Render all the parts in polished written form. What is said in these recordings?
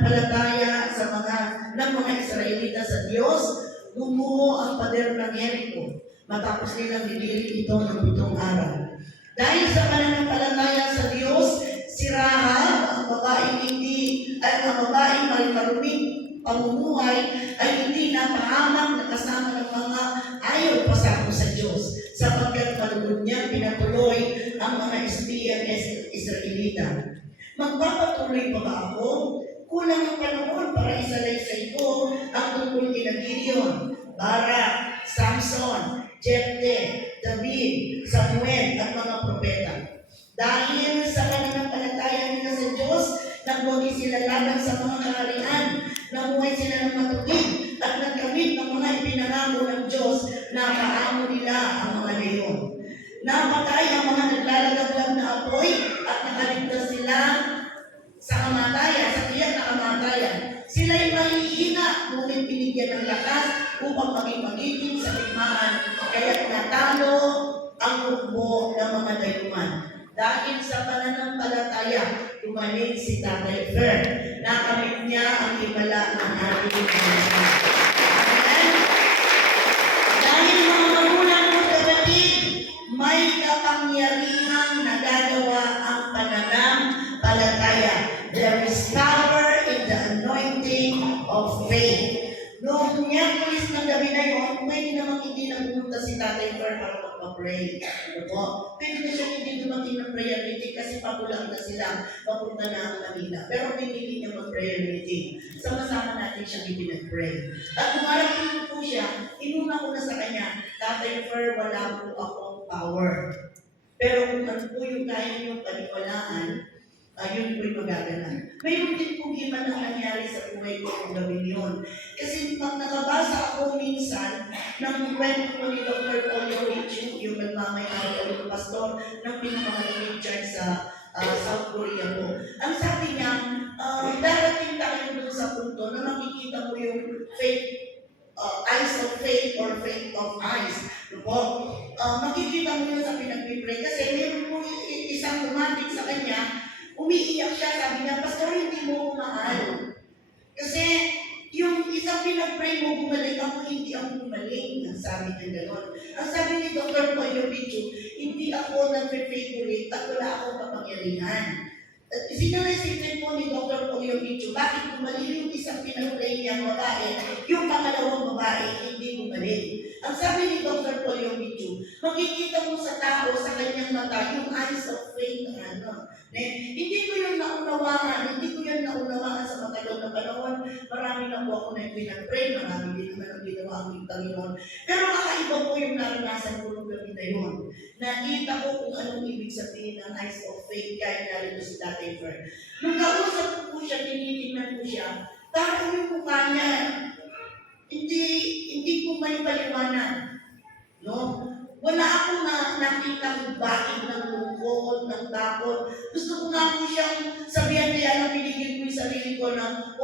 pananampalataya ng mga Israelita sa Diyos, gumuho ang pader ng Jericho. Matapos nilang didiri ito ng 7 araw. Dahil sa pananampalataya sa Diyos, si Rahab, ang babaeng may maruming pamumuhay, ay hindi napahamak na kasama ng mga ayaw pasako sa Diyos, sapagkat malugod niya pinatuloy ang mga espiya ng Israelita. Magpapatuloy pa ba ako? Kulang ang panahon para isalaysay ko ang tungkol kina Gideon, Barak, Samson, Jepte, David, Samuel at mga propeta. Dahil sa pananampalataya nila sa Diyos, nagwagi sila laban sa mga kaharian, namuhay sila ng matugid at nagkamit ng mga ipinangako ng Diyos na kaamo nila ang mga leyon. Napatay ang mga naglalagablag na apoy at nakaligtas sila sa kamatayan, sa tiyak na kamatayan. Sila'y mahihina, ngunit binigyan ng lakas upang maging sa digmaan, kaya't natalo ang hukbo ng mga dayuman. Dahil sa pananampalataya, tumaling si Tatay Fer. Nakamit niya ang himala ng ating Panginoon. Dahil mga magulang mo kapatid, may kapangyarihang nagagawa ang pananampalataya. There is power in the anointing of faith. Noong Miyerkules ng gabi na yun, pwede namang hindi na pumunta si Tatay Fer para magpa-pray. Pwede na siya hindi dumating ng prayer meeting kasi papulang na sila, papunta na ang Manila. Pero pinili niya mag-prayer meeting. Sama-sama natin siyang ipinag-pray. At kung araw po siya, inuna ko na sa kanya, Tatay Fer, wala po akong power. Pero kung ano po yung kaya niyong paniwalaan, yun po'y magaganan. Mayroon din pong iba na nangyari sa buhay ko kung gawin yun. Kasi pag nakabasa ako minsan ng kwento ko ni Dr. Polio Richu, yung nagmamayari ng pastor ng pinakamalaking church sa South Korea po. Ang sabi niya, darating tayo doon sa punto na makikita mo yung faith, eyes of faith or faith of eyes. Makikita mo yun sa pinagpipray. Kasi mayroon po isang dumating sa kanya, umiiyak siya, sabi niya, Pastor, hindi mo ako mahal. Kasi yung isang pinag-pray mo bumalik, ako hindi ako bumalik. Ang sabi niya gano'n. Ang sabi ni Dr. Polio Richu, hindi ako nag-favorite at wala akong kapangyarihan. Sinaresipin po ni Dr. Polio Richu, bakit bumalik yung isang pinag-pray niyang babae, yung pangalawang babae, hindi bumalik. Ang sabi ni Dr. Polio Richu, makikita mo sa tao, sa kanyang mata, yung eyes of faith na hindi ko yun naunawaan sa matagal na panahon. Marami na po ako na pinag-pray, marami din naman ang ginawa ang Panginoon. Pero kakaiba po yung naranasan ko nung gabi na yun. Nakita ko kung anong ibig sabihin ng eyes of faith kahit narito si Tatay Fer. Nung kausap ko po siya, tinitingnan ko siya, parang yung mukha niya, hindi ko may paliwanag. No? Wala akong nakita kung bakit ng lungkot, ng takot. Gusto ko nga po siyang sabihan kaya na pinigil ko yung sarili ko na,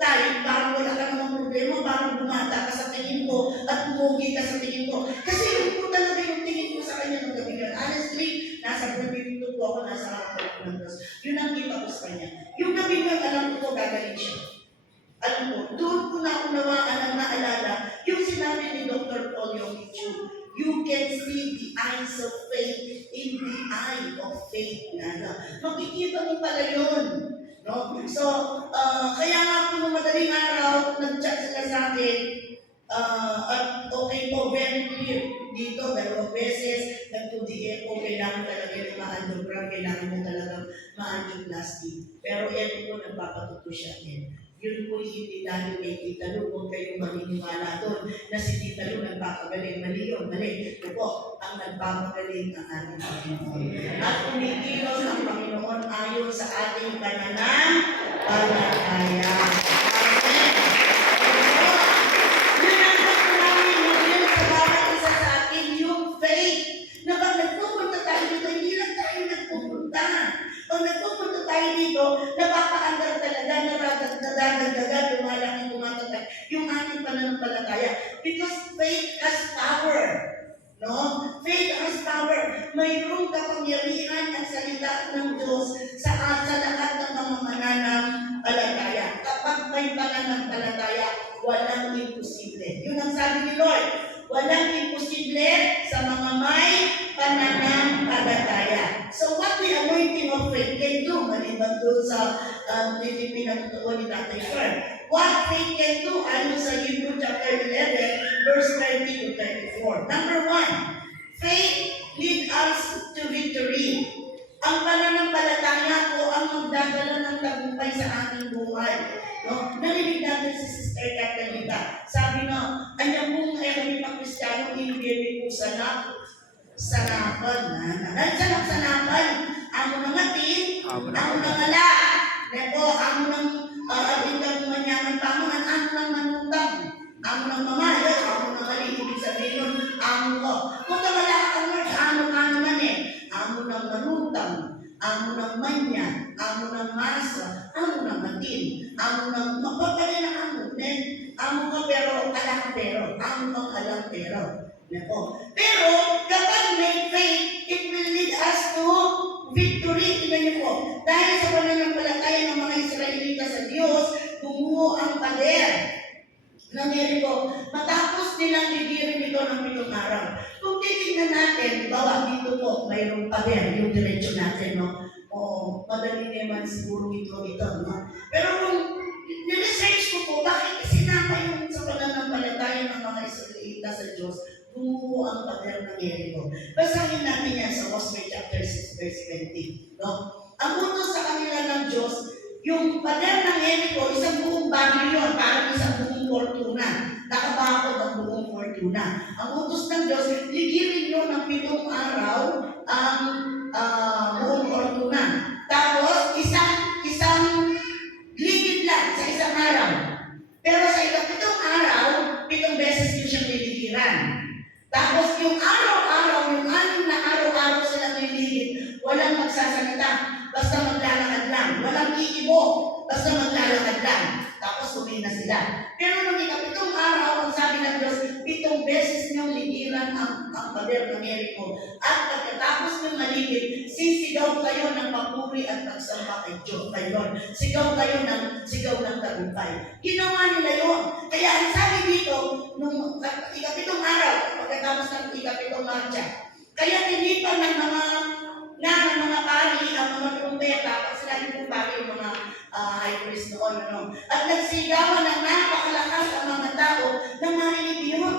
tayo, parang wala ka namang problema, parang bumata ka sa tingin ko at bumugi ka sa tingin ko. Kasi yun po talaga yung tingin ko sa kanya ng gabi na. Honestly, nasa pulpito po ako, nasa harap ko ng Diyos. Yun ang kita ko sa kanya. Yung gabi na alam ko, gagaling siya. Alam ko, doon ko naunawaan ang naalala yung sinabi ni Dr. Polio Richu. You can see the eyes of faith in the eye of faith. Makikita mo pala yun. No? So, kaya nga po nung madaling araw, nag-chat sila sa akin, at okay po, very clear. Dito, 2 beses, nag-2DA po, kailangan talaga yung ma-angiogram, kailangan mo talaga ma-angioplasty. Pero ito po, nagpapatuto siya din. Yun po hindi dahil kay Tita Lu, huwag kayong maniniwala doon na si Tita Lu nagpapagaling. Mali yun, mali. Ito po, ang nagpapagaling ang ating Panginoon. At kumikilos ang Panginoon ayon sa ating pananampalataya. Amen. Yun ang gusto namin maging sa bawat isa sa atin, yung faith. Na pag nagpupunta tayo dito, hindi lang tayo nagpupunta. Pag nagpupunta tayo dito, napapaandar talaga, nadadagdagan, lumalaki, tumatatag yung ating pananampalataya. Because faith has power. No? Faith has power. Mayroong kapangyarihan ang salita ng Diyos sa lahat ng mga mananampalataya. may pananampalataya, walang imposible. Yun ang sabi ni Lord. Walang imposible sa mga may pananampalataya. So what the anointing of faith can do, maliban doon sa nilipin na totoo ni Tatay Fern. What faith can do, ayon sa Hebrew chapter 11, verse 30 to 34. Number 1, faith lead us to victory. Ang pananampalataya ko ang magdadala ng tagumpay sa ating buhay. No? Narinig natin si Sister Catalina. Sabi na, anyang pong kami ng Kristiyano, hindi po sanapan. Sanapan. Amo ng atin, amo ng ala. Nepo, amo ng abitang manyaman pamangan, amo ng manutang. Amo ng mamayo, amo ng ali. Ibig sabihin nun, amo ko. Kung wala ka Lord, amo man eh. Amo ng manutang, amo ng manya, amo ng masa, amo ng matin, amo ng mapapalala na amo. Amo ka pero, alam pero, amo kang alam pero. Pero, kapag may faith, it will lead us to victory. Tingnan niyo po. Dahil sa pananampalataya ng mga Israelita sa Diyos, bumuo ang pader ng Jericho. Matapos nilang didirin ito ng 7 araw. Kung titignan natin, bawa dito po, mayroong pader, yung diretsyo natin, no? O, madali naman siguro ito, no? Pero kung niresearch ko po, bakit sinama yung sa pananampalataya ng mga Israelita sa Diyos, bumuo ang pader ng Jericho. Basahin natin yan sa Hosea chapter 6, verse 20. No? Ang utos sa kanila ng Diyos, yung pader ng Jericho, isang buong bagyo yun, parang isang buong fortuna. Nakabakod ang buong fortuna. Ang utos ng Diyos, ligirin nyo ng 7 araw ang buong fortuna. Tapos, isang ligid lang sa isang araw. Pero sa ika-7 araw, 7 beses nyo siyang liligiran. Tapos yung araw-araw, yung 6 na araw-araw silang liligid, walang magsasalita, basta maglalakad lang. Walang iibo, basta maglalakad lang. Tapos huli na sila. Pero nung ika-7 araw, ang sabi ng Diyos, 7 beses niyong ligiran ang pader ng Jericho. At pagkatapos niyong maligid, sisigaw kayo ng papuri at pagsamba kay Diyos. Sigaw kayo ng tagumpay. Ginawa nila yun. Kaya ang sabi dito, nung ika-7 araw, pagkatapos ng ika-7 marcha, kaya tinipan ng mga pari, ang mga trumpeta, kasi lagi pong pari yung mga high priest noon, at nagsigawan ng napakalakas ang mga tao na marinig yun.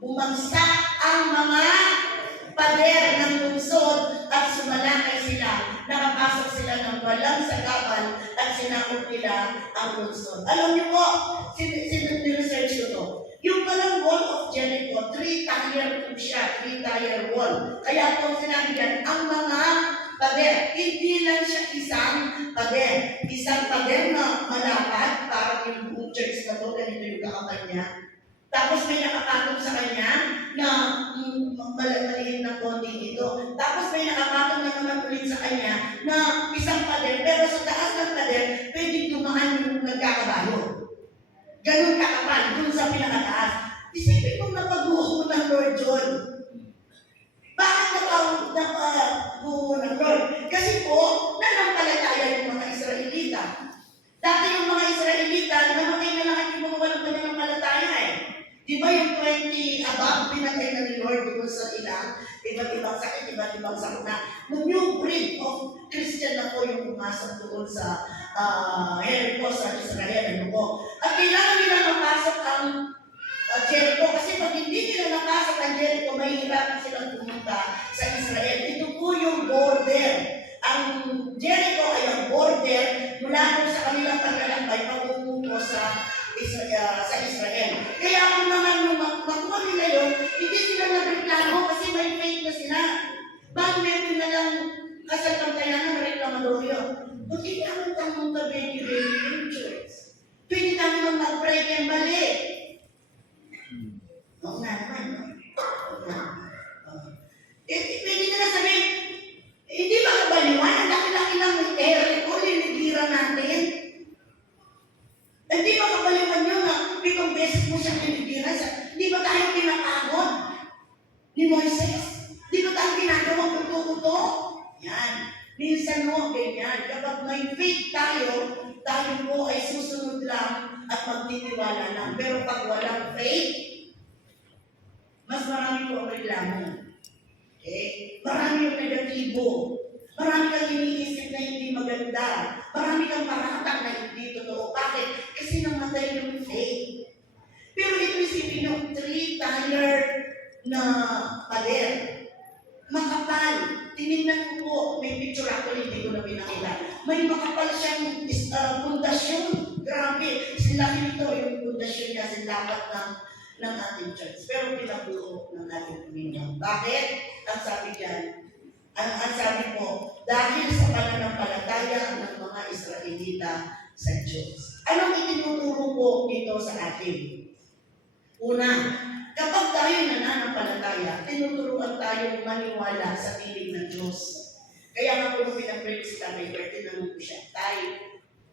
Bumagsak ang mga pader ng lungsod at sumalakay sila. Nakapasok sila ng walang sagabal at sinakop nila ang lungsod. Alam niyo po, sin-research ko to. Yung palang wall of Jericho, 3-tier po siya, 3-tier wall. Kaya po sinabi yan, ang mga pader, hindi lang siya isang pader. Isang pader na malapad, parang yung buong church na to, ganito yung kakapal niya. Tapos may nakapatong sa kanya na maliit na konti dito. Tapos may nakapatong na naman ulit sa kanya na isang pader, pero sa taas ng pader, pwedeng dumaan yung nagkakabayo. Ganun kakapal, dun sa pinakataas. Isipin mong napaguho ng Lord John. Bakit napaguho ng Lord? Kasi po, nanampalataya yung mga Israelita. Dati yung mga Israelita, namatay na lahat yung mga walang pananampalataya eh. Di ba yung 20 above, pinatay na ni Lord doon sa ilang, iba't ibang sakit, iba't ibang sakuna. The new breed of Christian na po yung pumasok doon sa Jericho, sa Israel. Ano po. At kailangan nila mapasok ang Jericho kasi pag hindi nila napasok ang Jericho, mahihirapan silang pumunta sa Israel. Ito po yung border. Ang Jericho ay ang border mula po sa kanilang paglalakbay patungo sa Israel. Kaya kung naman makuha nila yun, hindi sila nagreklamo kasi may faith na sila. Bakit meron na lang kasagantayan ng reklamador yun? Kung hindi naman tamang tabi yung church, pwede naman mag-pray kayong balik. Oo nga naman. Pwede nila sabihin, hindi ba kabaliwan? Ang laki-laki lang ng Jericho, liligiran natin. Hindi ba kabaliwan nyo na 7 beses mo siyang liligiran? Hindi ba tayo pinapagod ni Moises? Hindi ba tayo ginagawang kuto-kuto? Yan. Minsan mo, ganyan. Kapag may faith tayo po ay susunod lang magtitiwala lang. Pero pag walang faith, mas marami po ang reklamo. Okay? Marami yung negatibo. Marami kang iniisip na hindi maganda. Marami kang paratak na hindi totoo. Bakit? Kasi namatay yung faith. Pero ito isipin yung 3-tired na pader. Makapal. Tinignan ko po, may picture ako, hindi ko na pinakita. May makapal siyang pundasyon. Grabe. Silaki nito yung pundasyon niya, silapat ng ating church. Pero pinabuo ng ating Panginoon. Bakit? Ang sabi diyan, ang sabi po, dahil sa pananampalataya ng mga Israelita sa Diyos. Anong itinuturo po dito sa atin? Una, kapag tayo nananampalataya, tinuturuan tayong maniwala sa tinig ng Diyos. Kaya nga po nung pinag-pray si Tatay Bert, tinanong ko siya, Tay,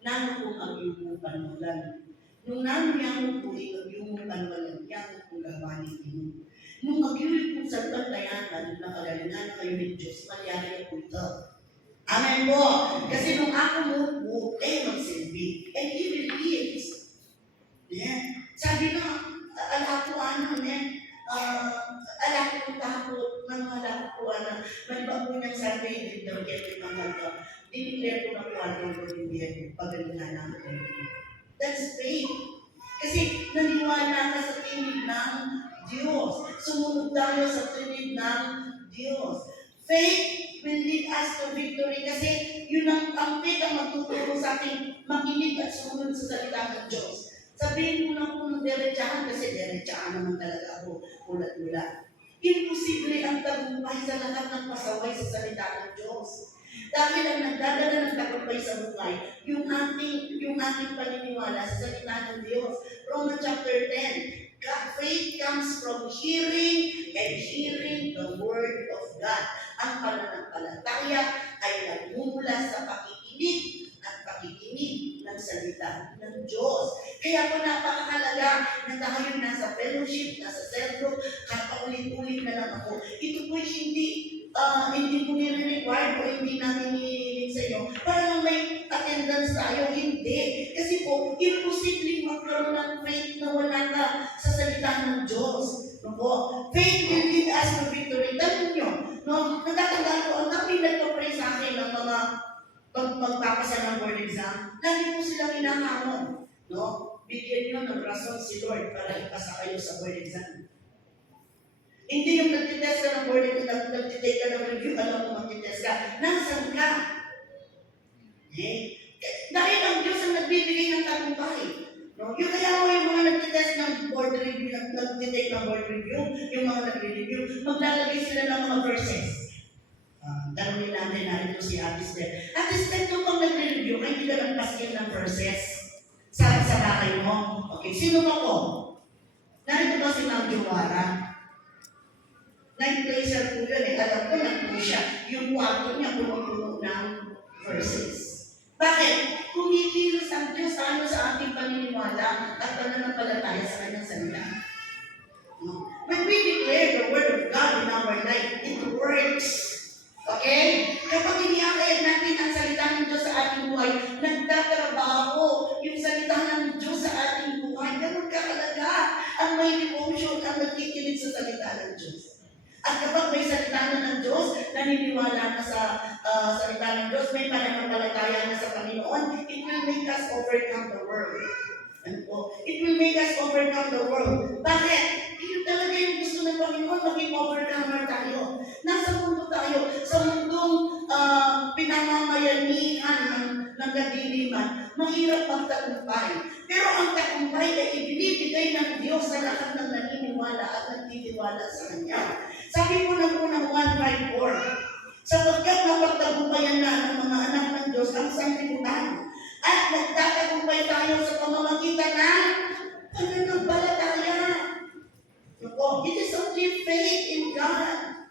nano kong agyong panulan? Nung nano niyang po agyong panulan, yang kong gawanin din. Nung agyong kong salbantayanan, nakagalingan kayo ng Diyos, mangyari po ito. Amen po. Kasi nung ako mo po, magsilbi. And he believes. Yeah. Sabi na, ala ko takot, ala ko may bago niyang sabi, hindi daw get mga ito. Dineclare ko na po ano hindi pagalingan namin. That's faith. Kasi naniwala ka sa tinig ng Diyos. Sumunod tayo sa tinig ng Diyos. Faith will lead us to victory kasi yun ang faith ang magtuturo sa ating makinig at sumunod sa salita ng Diyos. Sabihin mo na po ng derechahan kasi derechahan naman talaga ako ulat-ulat. Imposible ang tagumpay sa lahat ng pasaway sa salita ng Diyos. Dahil ang nagdadala ng tagumpay sa buhay, yung ating paniniwala sa salita ng Diyos. Romans chapter 10, faith comes from hearing and hearing the word of God. Ang pananampalataya ay nagmumula sa pakikinig at pakikinig ng salita ng Diyos. Kaya po napakahalaga na tayo nasa fellowship, nasa servo, at paulit-ulit na lang ako. Ito po hindi po nire-required o hindi natin nililin sa inyo. Para lang may attendance tayo, hindi. Kasi po, imposible magkaroon ng faith na wala ka sa salita ng Diyos. No po? Faith will lead us to victory. Tanong nyo, no? Natatandaan ko, ang dami nagpa-pray sa akin ng mga magpapasa ng board exam. Lagi po silang hinahamon. No? Bigyan nyo ng rason si Lord para ipasa kayo sa board exam. Hindi yung nagtitest ka ng board exam, nagtitake ka ng review, alam mo magtitest ka. Nasaan ka? Dahil ang Diyos ang nagbibigay ng tagumpay. No? Yung kaya mo yung mga nagtitest ng board review, nagtitake ng board review, yung mga nagre-review, maglalagay sila ng mga verses. Tanungin natin narito si Ate Steph. Ate Steph, nung pang nagre-review, ay hindi ka nagpaskin ng verses sa bahay mo. Okay, sino pa po? Narito ba si Ma'am Juwara? Nag-placer po yun Alam ko, nagpo siya. Yung kwarto niya, puno-puno ng verses. Bakit? Kumikilos ang Diyos sa ating paniniwala at pananampalataya sa kanyang salita. When we declare the word of God in our life, it works. Okay? Kapag iniakayag natin ang salita ng Diyos sa ating buhay, nagtatrabaho yung salita ng Diyos sa ating buhay. Ganun kakalaga ang may devotion, ang nagkikinig sa salita ng Diyos. At kapag may salita na ng Diyos, naniniwala na sa salita ng Diyos, may pananampalataya na sa Panginoon, it will make us overcome the world. It will make us overcome the world. Bakit? Yun talaga yung gusto ng Panginoon, maging overcomer tayo. Nasa mundo tayo, sa mundong pinamamayanihan ng kadiliman, mahirap magtagumpay. Pero ang tagumpay ay ibinibigay ng Diyos sa lahat ng naniniwala at nagtitiwala sa Kanya. Sabi po ng unang 1:5-4, sapagkat napagtagumpayan na ng mga anak ng Diyos ang sanlibutan at nagtatagumpay tayo sa pamamagitan ng pananampalataya. It is only faith in God.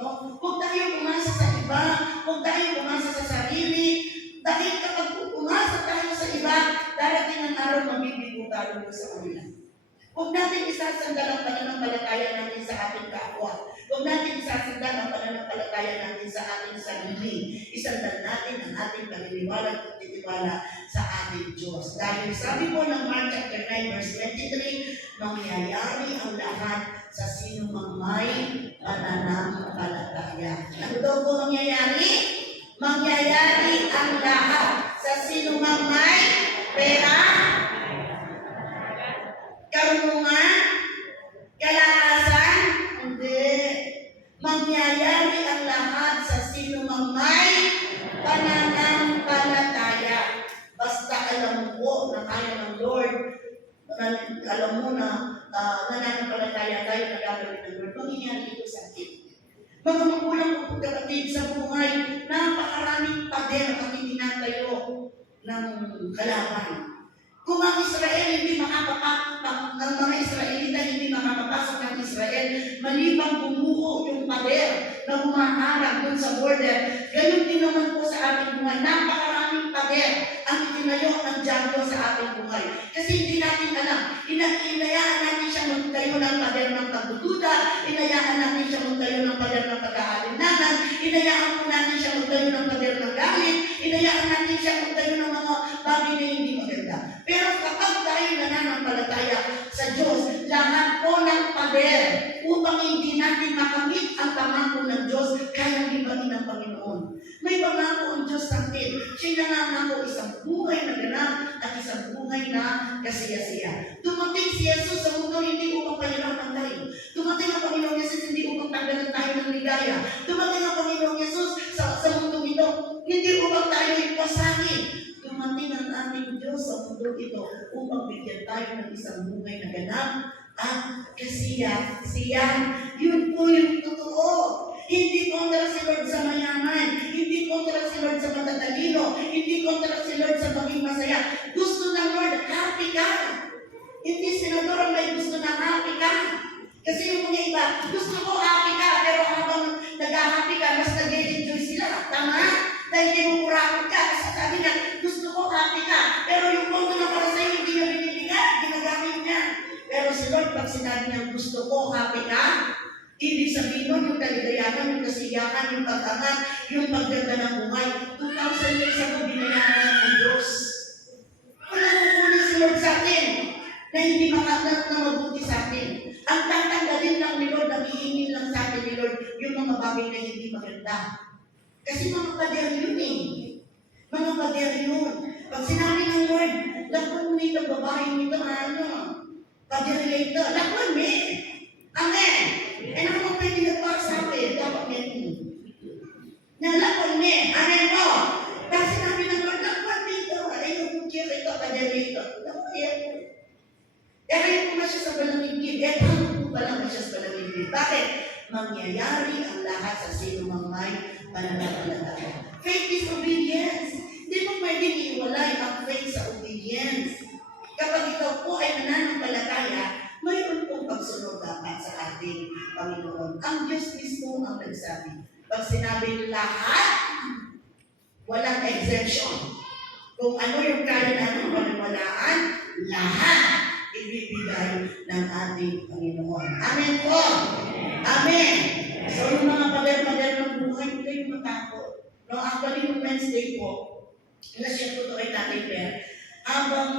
Huwag tayo umasa sa iba, huwag tayo umasa sa sarili, dahil kapag umasa tayo sa iba, darating ang araw mabibigo tayo sa kanila. Huwag natin isasandal ang pananampalataya natin sa ating kapwa. Huwag natin sasundan ang pananampalataya natin sa ating sarili. Isandan natin ang ating paniniwala at pagtitiwala sa ating Diyos. Dahil sabi po ng Mark chapter 9 verse 23, mangyayari ang lahat sa sino mang may pananampalataya. Ano daw po mangyayari? Mangyayari ang lahat sa sino mang may pera, karunungan, kalakasan, hindi. Mangyayari ang lahat sa sino mang may pananampalataya. Basta alam mo na kaya ng Lord, alam mo na nananampalataya tayo na gagawin ng Lord, mangyayari ito sa atin. Mga magulang ko kapatid sa buhay, napakaraming pader ang itinatayo ng kalaban. Kung ang Israel hindi ang mga Israelita hindi makakapasok ng Israel, malibang bumuho yung pader na humaharang dun sa border, ganun din naman po sa ating buhay. Napakaraming pader ang itinayo ng Diablo sa ating buhay. Kasi hindi natin alam, inayaan natin siya magtayo ng pader ng pagdududa, inayaan natin siya magtayo ng pader ng pag-aalinlangan, inayaan po natin siya magtayo ng pader ng galit, inayaan natin siya magtayo ng mga bagay na hindi maganda. Pero kapag tayo nananampalataya sa Diyos, lahat po ng pader upang hindi natin makamit ang pangako ng Diyos, kaya libanin ng Panginoon. May pangako ang Diyos sa atin. Siya'y nangangako isang buhay na ganap at isang buhay na kasiyasiya. Dumating si Jesus sa mundo hindi upang pahirapan tayo. Dumating ang Panginoong Jesus hindi upang tanggalan tayo ng ligaya. Dumating ang Panginoong Jesus sa mundo ito hindi upang tayo ipasangin. Dumating ang ating Diyos sa mundo ito upang bigyan tayo ng isang buhay na ganap at kasiyasiyan. Yun po yung totoo. Hindi kontra si Lord sa mayaman, hindi kontra si Lord sa matatalino, hindi kontra si Lord sa maging masaya. Gusto ng Lord, happy ka. Hindi senador ang may gusto na happy ka. Kasi yung mga iba, gusto ko happy ka, pero habang nag-happy ka, mas nag-enjoy sila. Tama? Dahil kinukurakot ka. Kasi sabi niya, gusto ko happy ka, pero yung mundo na para sa'yo, hindi niya binibigay, ginagamit niya. Pero si Lord, pag sinabi niya, gusto ko happy ka, ibig sabihin nun, yung kaligayahan, yung kasiyahan, yung pag-angat, yung pagganda ng buhay. 2,000 years ago, binayaran ng Diyos. Wala kukunin si Lord sa atin na hindi makaklat na mabuti sa atin. Ang tatanggalin lang ni Lord, ang iingin lang sa atin ni Lord, yung mga bagay na hindi maganda. Kasi mga pader yun eh. Mga pader yun. Pag sinabi ng Lord, lakon mo nito, babae nito, pader nito, lakon mo eh. Amen. Eh naman pwede nagpagsabi, dapat ngayon. Nalakon niya, amen po. Kasi namin ng Lord, lakon dito, ay yung kira ito, pader ito. Lakon yan po. Eh kayo po na siya sa balangigid, eh paano po ba lang siya sa balangigid? Bakit? Mangyayari ang lahat sa sino mang may pananampalataya. Faith is obedience. Hindi mo pwede iwalay ang faith sa obedience. Kapag ikaw po ay nananampalataya, mayroon pong pagsunod dapat sa ating Panginoon. Ang Diyos mismo ang nagsabi. Pag sinabi lahat, walang exemption. Kung ano yung kaya natin paniwalaan, lahat ibibigay ng ating Panginoon. Amen po! Amen! So yung mga pader-pader ng buhay, huwag kayong matakot. No, actually, yung Wednesday po, na-share ko ito kay Tatay Per, habang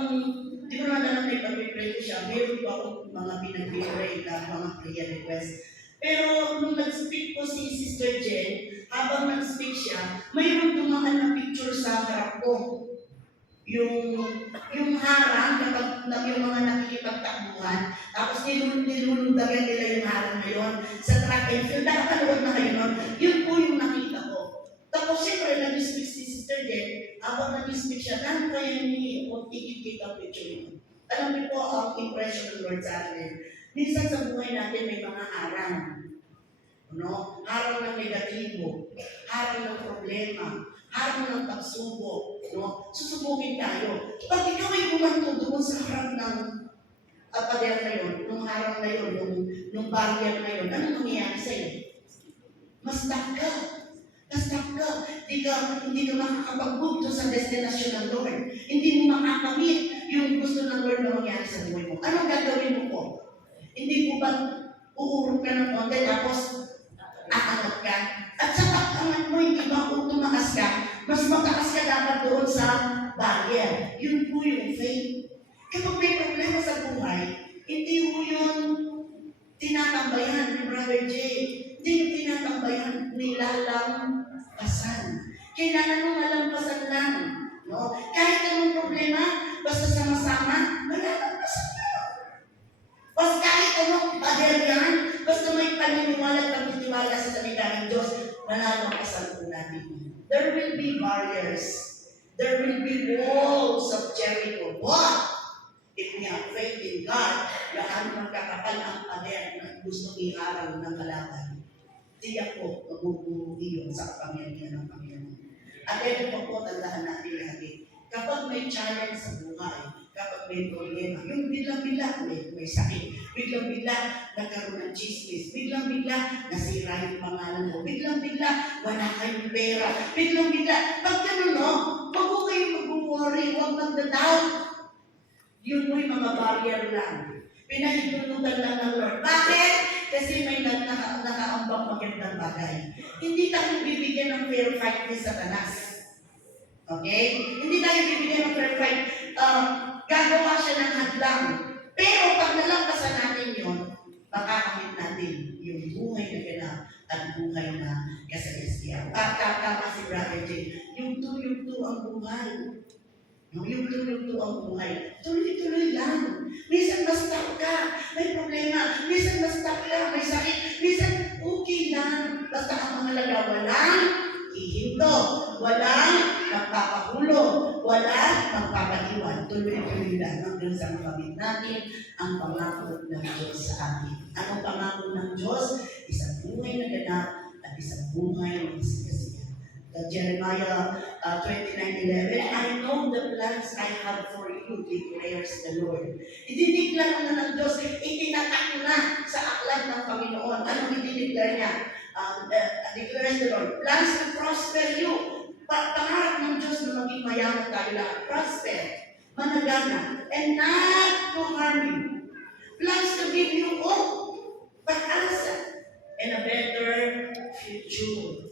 di ko naman alam may pag-pray ko siya, meron pa akong mga pinag-pray na mga prayer request. Pero nung nag-speak po si Sister Jen, habang nag-speak siya, mayroon dumaan na picture sa harap ko. Yung harang, kapag yung mga nakikipagtakbuhan, tapos nilulundagan nila yung harang na yun sa track and field. Nakapanood na kayo nun. Yun po yung nakita ko. Tapos siyempre, nag-speak si Sister Jen, habang nag-speak siya, ano kaya ni ikikita picture yun? Alam niyo po ang impression ng Lord sa atin. Minsan sa buhay natin may mga harang. No? Harang ng negatibo, harang ng problema, harang ng pagsubok. No? Susubukin tayo. Pag ikaw ay bumanto doon sa harang ng pader na yun, nung harang na yun, nung barrier na yun, ano mangyayari sa'yo? Mas stuck ka. Na-stuck ka. Hindi ka makakapag-move sa destinasyon ng Lord. Hindi mo makakamit yung gusto ng Lord na mangyari sa buhay mo. Anong gagawin mo po? Hindi po ba uurong ka ng konti tapos aangat ka. At sa pag-angat mo, hindi ba kung tumakas ka, mas matakas ka dapat doon sa barrier. Yun po yung faith. Kapag may problema sa buhay, hindi mo yun tinatambayan ni Brother Jay. Hindi yung tinatambayan, nilalampasan. Kailangan mo malampasan lang. No? Kahit anong problema, basta sama-sama, malalampasan mo. Basta kahit anong paderyan, basta may paniniwala at pagtitiwala sa salita ng Diyos, malalampasan po natin. There will be barriers. There will be walls of Jericho. But if we have faith in God, lahat magkakapal ang pader na gusto iharang ng kalaban. Tiyak po, mabubuo iyon sa kapangyarihan ng Panginoon. At ito po, tandaan natin lagi. Kapag may challenge sa buhay, kapag may problema, yung biglang-bigla may sakit, biglang-bigla nagkaroon ng chismis, biglang-bigla nasira yung pangalan mo, biglang-bigla wala kayong pera, biglang-bigla, pag gano'n, no, huwag ko kayong mag-worry, huwag mag-doubt. Yun mo'y mga barrier lang. Pinahintulutan lang ng Lord. Bakit? Kasi may nakaambang magandang bagay. Hindi tayo bibigyan ng fair fight ni Satanas. Okay? Hindi tayo bibigyan ng fair fight. Gagawa siya ng hadlang. Pero pag nalampasan natin yun, makakamit natin yung buhay na ganap at buhay na kasayasiya. Tama si Brother J. Yung two ang buhay. Yung ang buhay. Tuloy-tuloy lang. Minsan ma-stop ka, may problema. Minsan ma-stop ka, may sakit. Minsan okay lang. Basta ang mahalaga, walang hihinto. Walang magpapahulog. Walang magpapaiwan. Tuloy-tuloy lang hanggang sa makamit natin ang pangako ng Diyos sa atin. Anong pangako ng Diyos? Isang buhay na ganap at isang buhay na kasiyasiya. Jeremiah 29:11, I know the plans I have for you, declares the Lord. Idideklara na ng Diyos, itinatak na sa aklat ng Panginoon. Anong idideklara niya? Declares the Lord, plans to prosper you. Pangarap ng Diyos na maging mayaman tayo lahat. Prosper, managana, and not to harm you. Plans to give you hope, pag-asa, and a better future.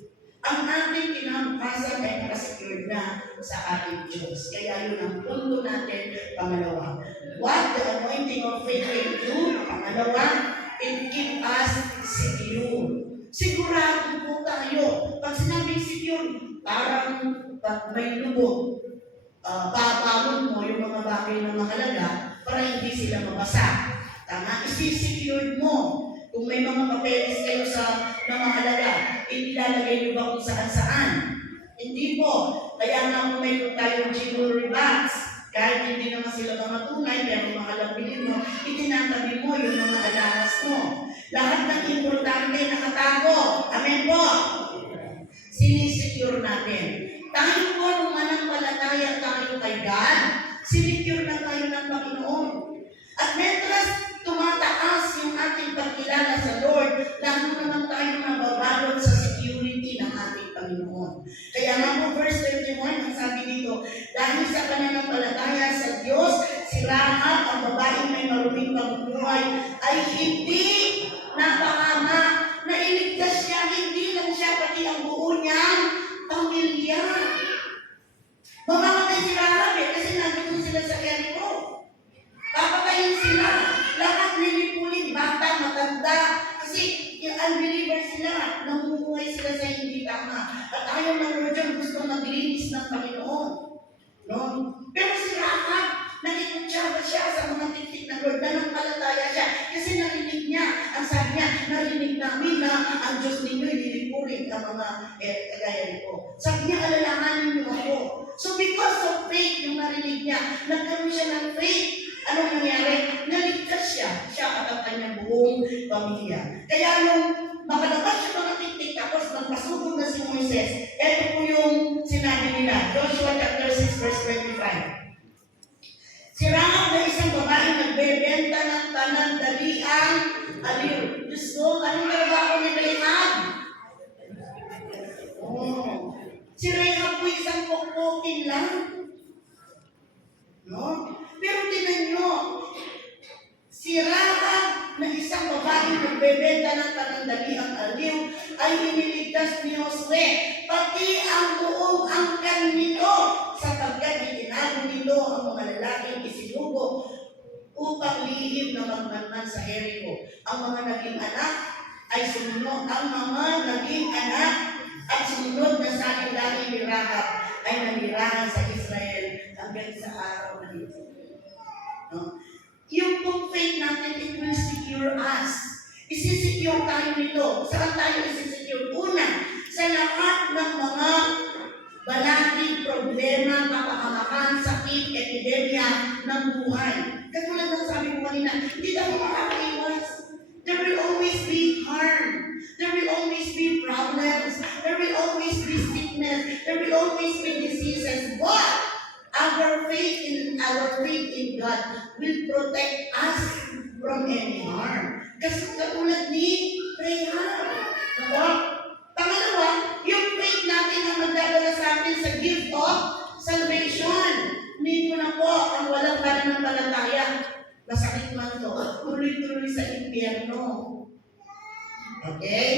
Ang ating kinabukasan ay nakasecure na sa ating Diyos. Kaya yun ang punto natin, pangalawa. What the anointing of faith will do, pangalawa, it keep us secure. Sigurado po tayo. Pag sinabing secure, parang pag may lubog, babangon mo yung mga bagay na mahalaga para hindi sila mabasa. Tama? Isi-secured mo. Kung may mga papeles kayo sa mahalaga, ilalagay nyo ba kung saan-saan? Hindi po. Kaya nga kung mayroon tayong jewelry bags, kahit hindi naman sila mga tunay, pero mahalagang bilhin mo, itinatabi mo yung mga alahas mo. Lahat ng importante nakatago. Amen po? Sinisecure natin. Tayo po, nung manampalataya tayo kay God, sinisecure na tayo ng Panginoon. At mentras tumataas yung ating pagkilala sa Lord, lalo naman tayo nababalot sa security ng ating Panginoon. Kaya nga po, verse 21, ang sabi dito, dahil sa pananampalataya sa Diyos, si Rahab, ang babaeng may maruming pamumuhay, ay hindi napahama, na iligtas siya, hindi lang siya, pati ang buo niyang pamilya. Mamamatay si Rahab kasi nandun sila sa Jericho. Papatayin sila. Lahat nilipulin, bata, matanda. Kasi yung unbeliever sila, namumuhay sila sa hindi tama. At ayaw ng Lord yung gusto maglinis ng Panginoon. No? Pero si Rahab, nakikutsyaba siya sa mga tiktik ng Lord. Nanampalataya siya. Kasi narinig niya. Ang sabi niya, narinig namin na ang Diyos ninyo ililipurin ang mga kagaya nito. Sabi niya, alalahanin niyo ako. So because of faith, yung narinig niya, nagkaroon siya ng faith. Anong nangyari? Naligtas siya at ang kanyang buong pamilya. Kaya nung makalabas siya mga tiktik, tapos nagpasubog na si Moises, ito po yung sinabi nila, Joshua chapter 6 verse 25. Si Rahab na isang babae nagbebenta ng panandaliang aliw. Diyos ko, anong trabaho ni Rahab? Si Rahab po isang pokpokin lang. No? Pero tingnan nyo, si Rahab na isang babae nagbebenta ng panandaliang aliw, ay iniligtas ni Josue, pati ang buong angkan nito, sapagkat itinago nito ang mga lalaking isinugo upang lihim na magmanman sa Jericho. Ang mga naging anak ay sumunod, ang mga naging anak at sumunod na saling-lahi ni Rahab ay nanirahan sa Israel hanggang sa araw na ito. No? Yung pong faith natin, it will secure us. Isisecure tayo nito. Saan tayo isisecure? Una, sa lahat ng mga balakid, problema, kapahamakan, sakit, epidemya ng buhay. Katulad ng sabi ko kanina, hindi tayo makakaiwas. There will always be harm. There will always be problems. There will always be sickness. There will always be diseases. But our faith in God will protect us from any harm. Kasi katulad ni Rahab. Diba? Pangalawa, yung faith natin ang magdadala sa atin sa gift of salvation. Hindi ko na po ang walang pananampalataya. Masakit man to. Tuloy-tuloy sa impyerno. Okay?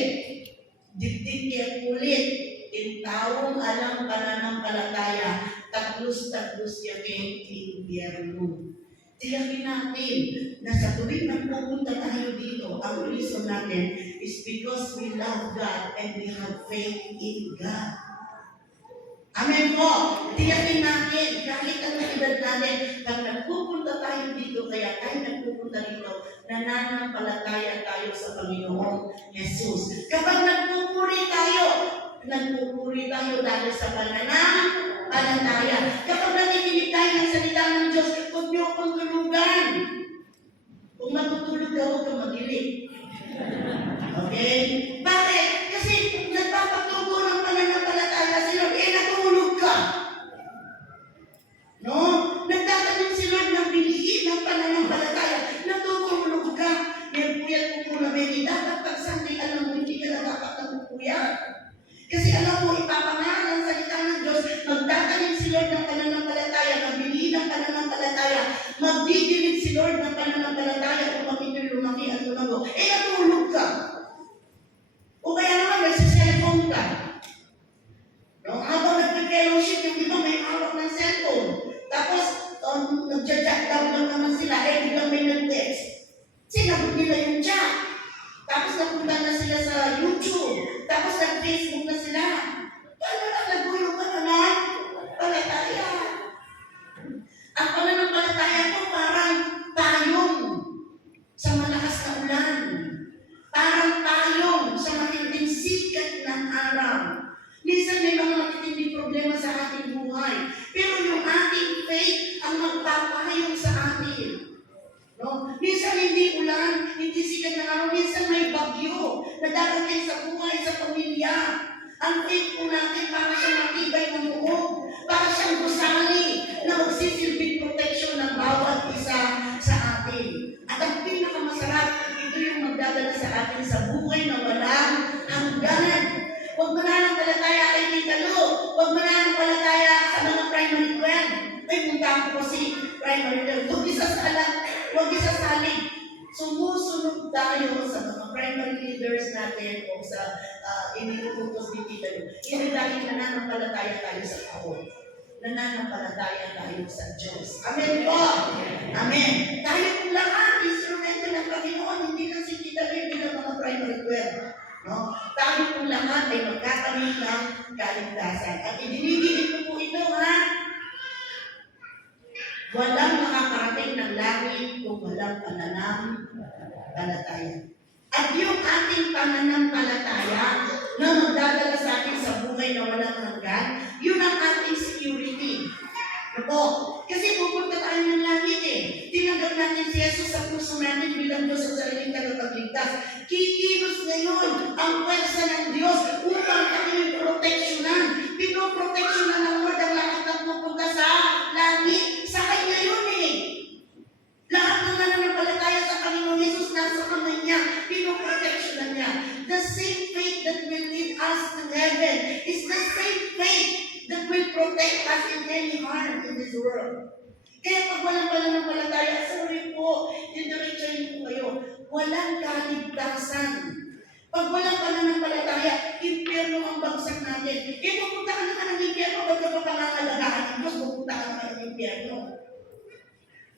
Dibdib kaya kulit. Intawong alang pananampalataya. Taglus-taglus ya kay impyerno. Tiyakin natin na sa tuwing nagpupunta tayo dito, ang reason natin is because we love God and we have faith in God. Amen po. Tiyakin natin, kahit ang edad natin, pag nagpupunta tayo dito, kaya tayo nagpupunta dito, nananampalataya tayo sa Panginoong Jesus. Kapag nagpupuri tayo dahil sa pananampalataya. Kapag nakikinig tayo ng salita ng Diyos, huwag niyo akong tulugan. Kung matutulog ka, huwag kang magilig. Okay? Bakit? Kasi nagpapatubo ng pananampalataya si Lord, natulog ka. No? Nagtatanim si Lord ng bilihin ng pananampalataya, natutulog ka. May puyat mo po na may dapat pag Sunday, alam mo, hindi ka na dapat nagpupuyat. Kasi alam mo, ipapangaral ang salita ng Diyos, magtatanim si Lord ng pananampalataya, magbili ng pananampalataya, magdidilig si Lord ng pananampalataya kung ito'y lumaki at lumago. Natulog ka. O kaya naman, nagsiselfone ka. No? Habang nagpe-fellowship, yung iba may hawak ng cellphone. Tapos, nagja-jot down lang naman sila, biglang may nag-text. Sinagot nila yung chat. Tapos napunta na sila sa YouTube. Tapos nag-Facebook na sila. Paano na nagulong pananampalataya? Ang pananampalataya ko parang payong sa malakas na ulan. Parang payong sa matinding sikat ng araw. Minsan may mga matinding problema sa ating buhay. Pero yung ating faith ang magpapayong sa atin. No? Minsan hindi ulan, hindi sikat ng araw, minsan may bagyo na darating sa buhay, sa pamilya. Ang faith po natin para siyang matibay ng buhok, para siyang gusali na magsisilbing protection ng bawat isa sa atin. At ang pinakamasarap, ito yung magdadala sa atin sa buhay na walang hangganan. Huwag mananampalataya kay Tita Lu, huwag mananampalataya sa mga primary 12. Ay, punta ako kasi primary 12. Huwag isasalig. Sumusunod tayo sa mga primary leaders natin o sa iniuutos ni Tita Lu. Hindi dahil nananampalataya tayo sa tao. Nananampalataya tayo sa Diyos. Amen po! Amen! Tayo kung lahat, instrumento ng Panginoon, hindi lang si Tita Lu, hindi lang mga primary 12. No? Tayo kung lahat ay magkakaroon ng kaligtasan. At idinigilid ko po ito, ha? Walang makakarating ng langit kung walang pananampalataya. At yung ating pananampalataya na magdadala sa atin sa buhay na walang hanggan, yun ang ating security. Ako, kasi pupunta tayo ng langit Tinanggap natin si Jesus sa puso natin bilang Diyos sa sariling tagapagligtas. Kikilos ngayon ang pwersa ng Diyos upang kami proteksyonan. Pinoproteksyonan ng Lord ang lahat ng pupunta sa langit. Sa kanya yun Lahat ng nananampalataya sa Panginoon Jesus nasa kamay niya. Pinoproteksyonan niya. The same faith that will lead us to heaven is the same faith that will protect us in any harm in this world. Kaya pag walang pananampalataya, sorry po, didiretsahin po kayo. Walang kaligtasan. Pag walang pananampalataya, impyerno ang bagsak natin. Eh, pupunta ka naman ng impyerno, ba't ka pa pangangalagaan ng Diyos, pupunta ka naman ng impyerno.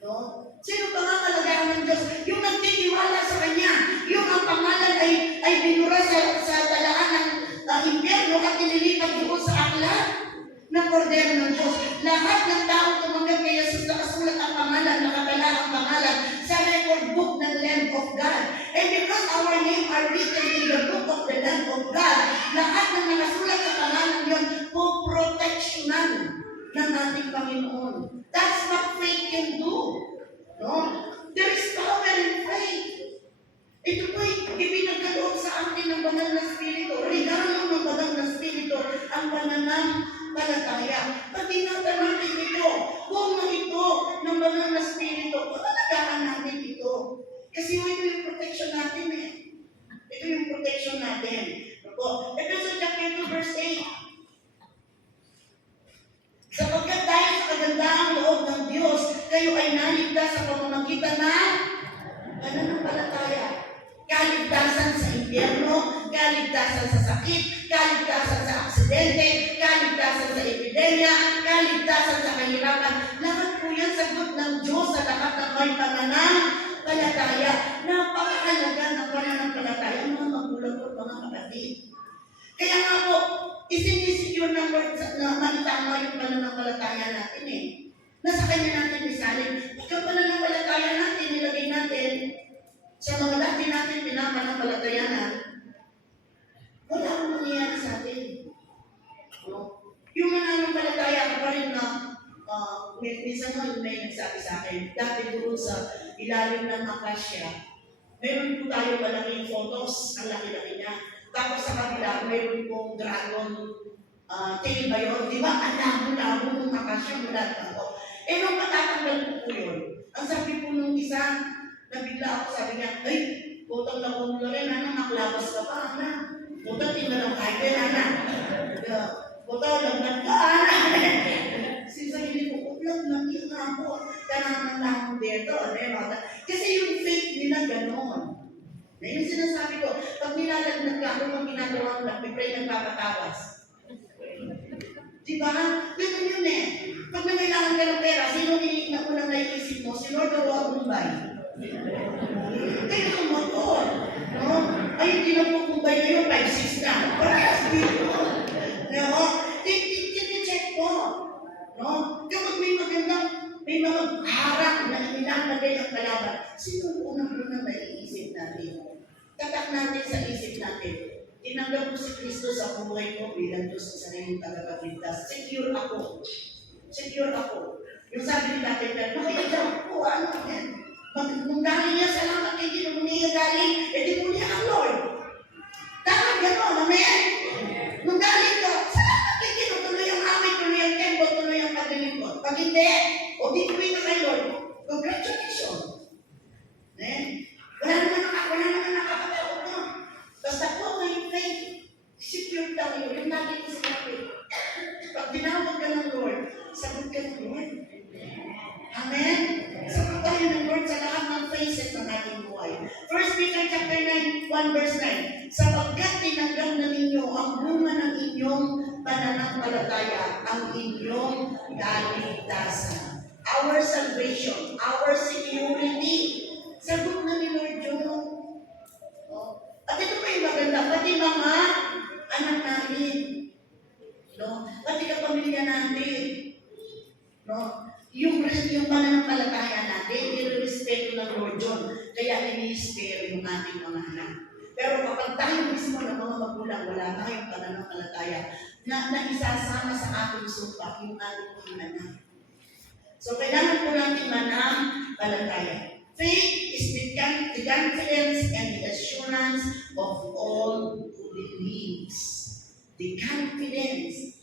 No? Sino pangangalagaan ng Diyos? Yung nagtitiwala sa Kanya, yung ang pangalan ay binura sa talaan ng impyerno at nililipat doon sa aklat ng kordero ng Diyos. Lahat ng tao tumanggap kay Jesus, nakasulat ang pangalan, nakatala ang pangalan sa record book ng Lamb of God. And because our name are written in the book of the Lamb of God, lahat ng nakasulat sa pangalan yun, po-protectionan ng ating Panginoon. That's what faith can do. No? There is power in faith. Ito po'y ipinagkaloob sa atin ng banal na spirito. Regalo ng banal na spirito ang pananampalataya. Pag tinata natin ito, kung ito ng banal na spirito, pagkalagaan natin ito. Kasi ito yung protection natin eh. Ito yung protection natin. Ephesians chapter 2 verse 8. Sapagkat dahil sa kagandahang loob ng Diyos, kayo ay naligtas sa pamamagitan ng pananampalataya. Kaligtasan sa impyerno, kaligtasan sa sakit, kaligtasan sa aksidente, kaligtasan sa epidemya, kaligtasan sa kahirapan. Lahat po yan sagot ng Diyos sa lahat ng may pananampalataya. Napakahalaga ng pananampalataya, mga magulang ko, mga kapatid. Kaya nga po, isinisecure ng Lord na magtama yung pananampalataya natin eh. Nasa Kanya natin isalin. Pagka pananampalataya natin, nilagay natin sa mga dati natin pinapanampalataya wala akong mangyayari sa atin. No? Yung mananampalataya ko pa rin na minsan nga may nagsabi sa akin, dati doon sa ilalim ng akasya, meron po tayo malaking photos, ang laki-laki niya. Tapos sa kabila, mayroon pong dragon tail ba yun? Di ba? Ang labo-labo ng akasya mula ako. Eh, nung matatanggal po yun, ang sabi po nung isa, nabigla ako, sabi niya, ay, putang na po nyo rin, naklabas ka pa, anak. Putang, tingnan lang kahit yan, anak. Putang, lagnan ka, anak. Sabi ko, lagnan yun ako. Kanaman lang ako dito, kasi yung faith nila gano'n. Na yung sinasabi ko, pag nilalagnan ka, ano ang ginagawa mo lang, pipray nagpapatawas. Diba? Ganun yun eh. Pag nangailangan ka ng pera, sino na unang naiisip mo? Si Lord o ang Mumbai? Kaya kumotor. No? Ay, hindi na po Mumbai na yun, 5-6 na. Parehas dito. No? Tinicheck po. No? Kapag may mga harap na inilagay ang kalaban, sino unang naiisip natin? Tatak natin sa isip natin. Tinanggap ko si Kristo sa buhay ko bilang Diyos sa sarili tagapagligtas. Secure ako. Secure ako. Yung sabi ni Dr. Peter, makikita ko, ano yan? Kung galing niya sa langit, hindi mo niya galing, di mo niya ang Lord. Dapat gano'n, amen? Kung galing ka, sa langit, hindi mo tuloy ang aming, tuloy ang tempo, tuloy ang paglilingkod. Pag hindi, o di tuloy na kay Lord, congratulations. Wala naman nakakataot na. Basta po ngayong faith, secure tayo. Yung natin sa faith. Pag tinawag ka ng Lord, sagot ka ng Lord. Amen? Sagot tayo ng Lord sa lahat ng phases ng ating buhay. 1 Peter chapter 9, 1 verse 9. Sapagkat tinanggap na ninyo ang bunga ng inyong pananampalataya, ang inyong kaligtasan. Our salvation, our security, sagot na ni Lord yun. At ito pa yung maganda, pati mga anak natin. No? Pati kapamilya natin. No? Yung pananampalataya natin, i-respeto ng Lord yun. Kaya ini-spare yung ating mga anak. Pero kapag tayo mismo ng mga magulang, wala tayong pananampalataya na isasama sa ating supa yung ating mga anak. So, kailangan po natin manampalataya. Faith is the confidence and the assurance of all who believes. The confidence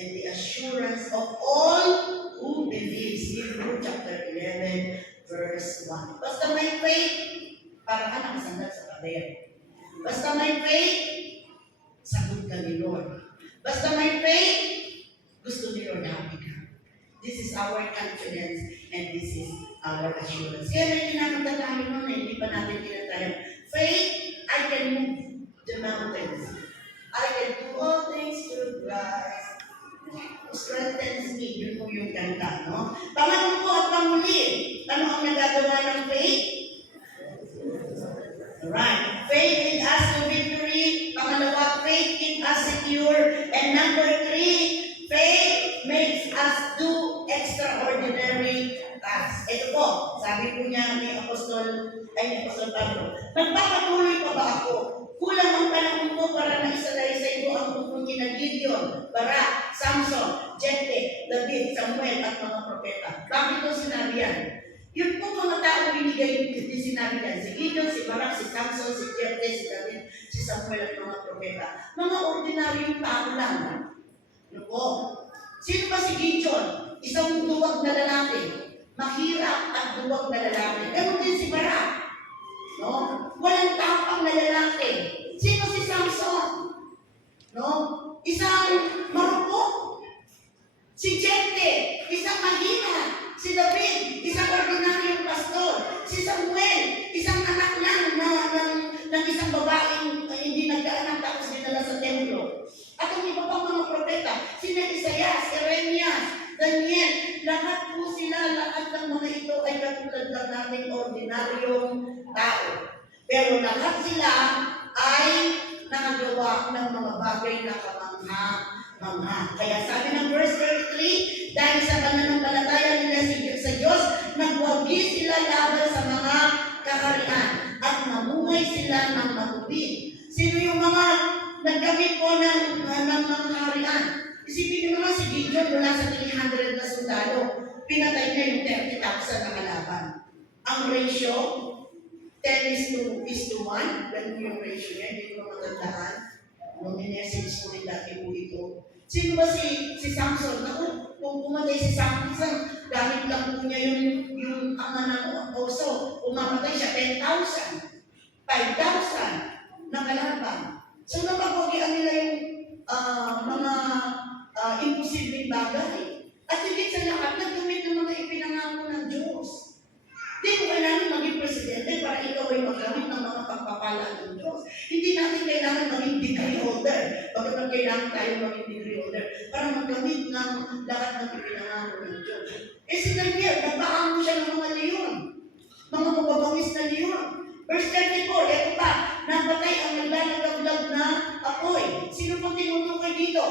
and the assurance of all who believes. Hebrews chapter 11, verse 1. Basta may faith, para ka nakasandal sa pader. Basta may faith, sagot ka ni Lord. Basta may faith, gusto ni Lord happy ka. This is our confidence and this is our assurance. Kaya may kinakanta tayo nun, hindi pa natin kinatayan. Faith, I can move the the mountains. I can do all things through Christ who strengthens me. Yun po yung kanta, no? Pangatlo po at panghuli, ano ang nagagawa ng faith? Right. Faith leads us to victory. Pangalawa, faith keeps us secure. And number three, faith makes us do extraordinary tasks. Ito po, sabi po niya ni Apostol Pablo, magpapatuloy pa ba ako? Kulang ang panahon ko para maisalaysay ko ang tungkol kina Gideon, Barak, Samson, Jephthah, David, Samuel at mga propeta. Bakit ito sinabi yan? Yun po mga tao binigay din sinabi yan. Si Gideon, si Barak, si Samson, si Jephthah, si David, si Samuel at mga propeta. Mga ordinaryong tao lang. Ano po? Sino ba si Gideon? Isang duwag na lalaki. Mahirap at duwag na lalaki. Ganon din si Barak. No? Walang tapang na lalaki. Sino si Samson? No? Isang marupok. Si Jephthah, isang mahina. Si David, isang ordinaryong pastor. Si Samuel, isang anak lang ng isang babaeng hindi nagkaanak tapos dinala sa templo. At ang iba pang mga propeta, sina Isaias, Jeremias, Daniel, lahat po sila, lahat ng mga ito ay katulad lang namin ordinaryong tao. Pero lahat sila ay nakagawa ng mga bagay na kamangha-mangha. Kaya sabi ng verse 33, dahil sa pananampalataya nila sa Diyos, nagwagi sila laban sa mga kaharian at namuhay sila ng matubig. Sino yung mga naggamit po ng kaharian? Isipin nyo naman si Gideon mula sa 300 na sundalo, pinatay niya yung 30,000 na kalaban. Ang ratio, 10:1. Ganun yung ratio niya, hindi ko matandaan. Nung minessage ko rin dati po ito. Sino ba si Samson? Naku, kung pumatay si Samson, dahil lang po niya yung ama ng oso, umamatay siya 10,000, 5,000 na kalaban. So napagwagian nila yung mga imposibleng bagay. At higit sa lahat, naggamit ng mga ipinangako ng Diyos. Hindi mo kailangan maging presidente para ikaw ay magamit ng mga pagpapala ng Diyos. Hindi natin kailangan maging degree holder. Bagamat kailangan tayo maging degree holder para magamit ng lahat ng ipinangako ng Diyos. Eh si Daniel, nagpaano siya ng mga leon. Mga mababangis na leon. Verse 34, ito pa, napatay ang naglalagablag na apoy. Sino pong tinutukoy dito?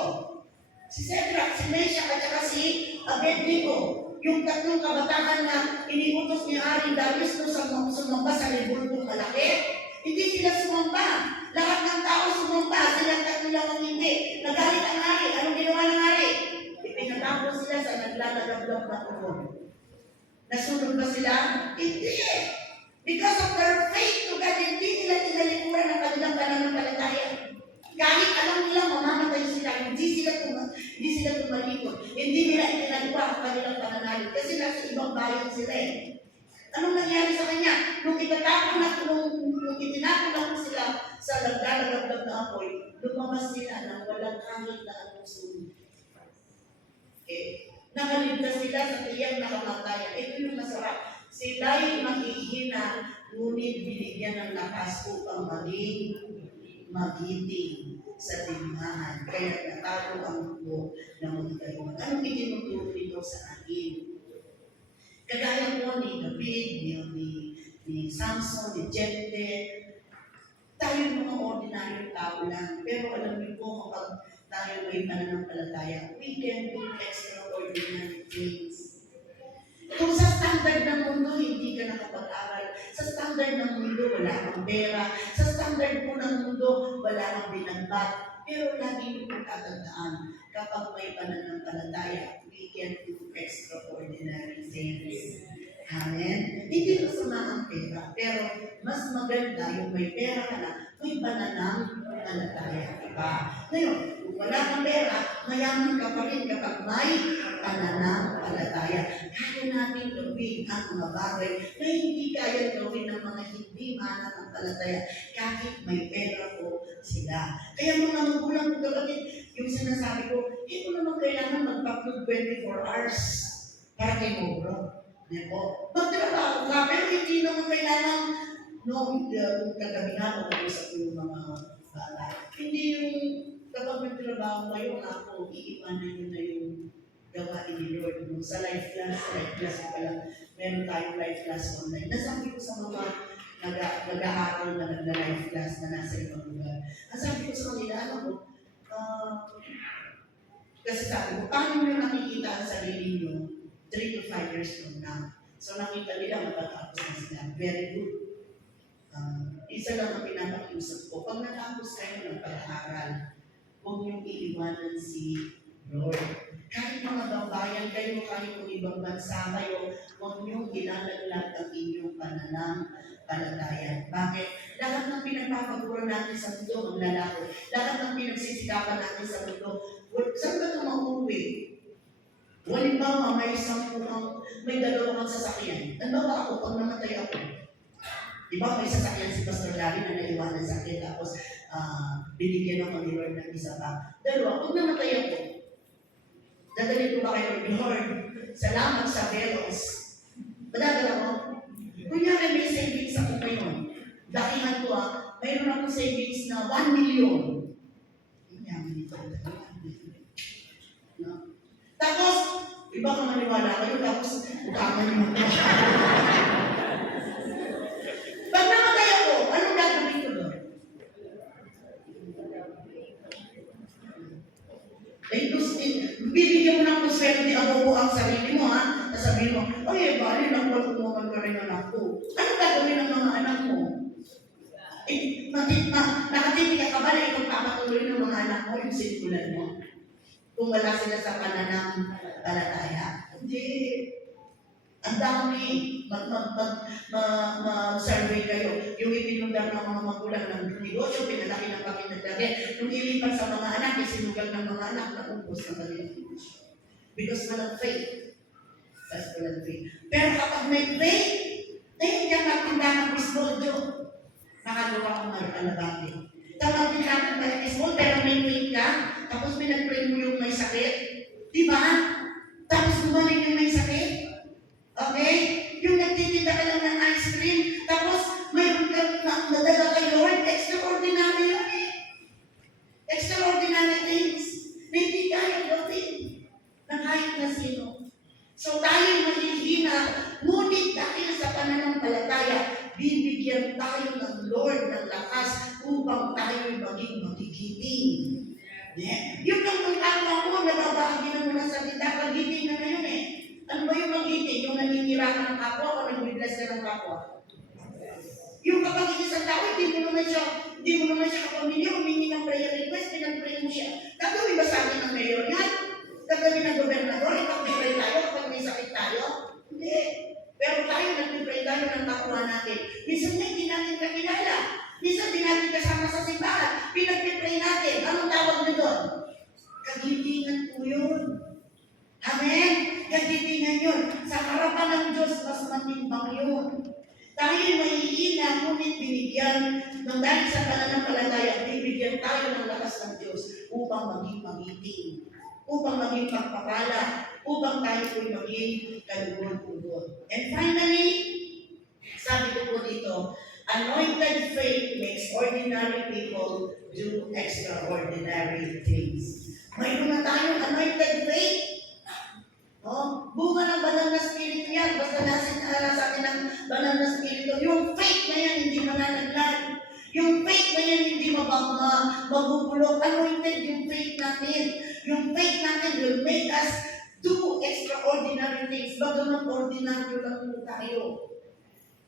Si Shadrach, si Meshach, at saka si Abednego. Yung tatlong kabataan na iniutos ni Haring Darius sa sumamba sa libultong malaki. Hindi sila sumamba. Lahat ng tao sumamba. Silang tatlo lang ang hindi. Nagalit ang hari. Anong ginawa ng hari? Ipinatapos sila sa naglalagablag na ulo. Nasunod ba sila? Hindi. Because of their faith to God, hindi nila tinalikuran ang kanilang pananampalataya. Kahit alam nila mamamatay sila, hindi sila tumalikod. Hindi nila itinalikuran ang kanilang pananalig kasi nasa ibang bayan sila eh. Anong nangyari sa kanya? Nung itinapon na sila sa naglalagablag na apoy, lumabas sila ng walang kahit na anong sulit. Okay? Nakaligtas sila sa tiyang nakamatayan. Ito yung masarap. Sila'y mahihina, ngunit binigyan ng lakas upang maging magiting sa digmaan. Kaya natalo ang mundo ng mga kaiwan. Anong itinuturo nito sa akin? Kagaya po ni David, ni Samson, ni Jephthah, tayo mga ordinaryong tao lang. Pero alam niyo po, kapag tayo may pananampalataya, we can do extraordinary things. Kung sa standard ng mundo, hindi ka nakapag-aral. Sa standard ng mundo, wala kang pera. Sa standard po ng mundo, wala kang binagbat. Pero lagi niyo po tatandaan, kapag may pananampalataya, we can do extraordinary things. Amen? Hindi masama ang pera, pero mas maganda yung may pera ka na, may pananampalataya ka pa. Ngayon, kung wala kang pera, mayaman ka pa rin kapag may pananampalataya. Kaya natin gawin ang mga bagay na hindi kaya gawin ng mga hindi mananampalataya kahit may pera po sila. Kaya mga magulang ko kapatid, yung sinasabi ko, hindi mo naman kailangan magpa-upload 24 hours para kay Moro. Diba? Magtrabaho ka, pero hindi naman kailangan kagabi nga ako usap yung mga Hindi yung kapag nagtrabaho kayo, ako, iiwanan nyo na yung gawain ni Lord. No? Sa life class ko pala, meron tayong life class online. Nasabi ko sa mga nag-aaral na nagla-life class na nasa ibang lugar. Nasabi ko sa kanila, ano ko, kasi sabi ko, paano nyo nakikita ang sarili nyo 3 to 5 years from now? So nakita nila, matatapos na sila. Very good. Isa lang ang pinapakiusap ko. Pag natapos kayo ng pag-aaral, huwag niyong iiwanan si Lord. Kahit mga babayan kayo, kahit kung ibang bansa kayo, huwag niyong ilalaglag ang inyong pananampalataya. Bakit? Lahat ng pinagpapagura natin sa mundo, ang lalaki. Lahat ng pinagsisikapan natin sa mundo, saan ba ito mauuwi? Halimbawa, may 2 kang sasakyan. Halimbawa ako, pag namatay ako, di ba may sasakyan si Pastor Larry na naiwanan sa akin, tapos binigyan ako ni Lord ng isa pa. 2, pag namatay ako, dadalhin ko ba kay Lord? Salamat sa Velos. Madadala mo? Kunyari may savings ako ngayon. Dakihan ko mayroon akong savings na 1 million. Yaman ito. No? Tapos, iba kung maniwala kayo, tapos utangan nyo. Pag namatay ako, anong gagawin ko doon? Bibigyan mo ng kuswerte ako ang sarili mo, ha? Sasabihin mo, ay, bali, nagpatumungan ka rin anak ko. Ano gagawin ng mga anak mo? Nakatitig ka ba na itong papatuloy ng mga anak mo, yung sikulan mo? Kung wala sila sa pananampalataya. Hindi. Ang dami. Mag-survey kayo. Yung ipinundar ng mga magulang ng negosyo, pinalaki ng pakinagdagi. Nung ilipat sa mga anak, isinugal ng mga anak na umpos ng kanilang negosyo. Because walang faith. That's walang faith. Pero kapag may faith, hindi ang magtinda ng bisbolyo. Nakagawa kong alabati. Kapag tinda ng bisbolyo, pero may faith ka, tapos pinag-pray mo yung may sakit. Diba? Tapos bumalik yung may sakit. Okay? Yung nagtitinda ka lang ng ice cream, tapos mayroon kang nadala kay Lord, extraordinary yun eh. Extraordinary things na hindi tayo gawin ng kahit na sino. So tayo mahihina, ngunit dahil sa pananampalataya, bibigyan tayo ng Lord ng lakas upang tayo maging magigiting. Yeah. Yung pagkakama mo, nababahagi na muna sa kita, pagiting na ngayon eh. Ano ba yung magiting? Yung naninira ka ng kapwa o nag-bless ka ng kapwa? Yung kapag isang tao, hindi mo naman siya kapamilya, humingi ng prayer request, pinag-pray mo siya. Gagawin ba sa akin ng mayor yan? Gagawin ng gobernador, ipag-pray tayo kapag may sakit tayo? Hindi. Pero tayo, nag-pray tayo ng kapwa natin. Minsan nga, hindi natin kakilala. Minsan, hindi natin kasama sa simbahan. Pinag-pray natin. Anong tawag nyo doon? Kagitingan po yun. Amen? Kagitingan yun. Sa harapan ng Diyos, mas matimbang yun. Tayo mahihina, ngunit binigyan ng dahil sa pananampalataya, bibigyan tayo ng lakas ng Diyos upang maging magiting, upang maging pagpapala, upang tayo po'y maging kalugod-ugod. And finally, sabi ko po dito, anointed faith makes ordinary people do extraordinary things. Mayroon na tayong anointed faith. No? Bunga ng banal na spirito yan. Basta nasa atin ng banal na spirito. Yung faith na yan, hindi mananaglan. Yung faith na yan, hindi mabubulok. Anointed yung faith natin. Yung faith natin will make us do extraordinary things. Bagaman ordinaryo lang po tayo.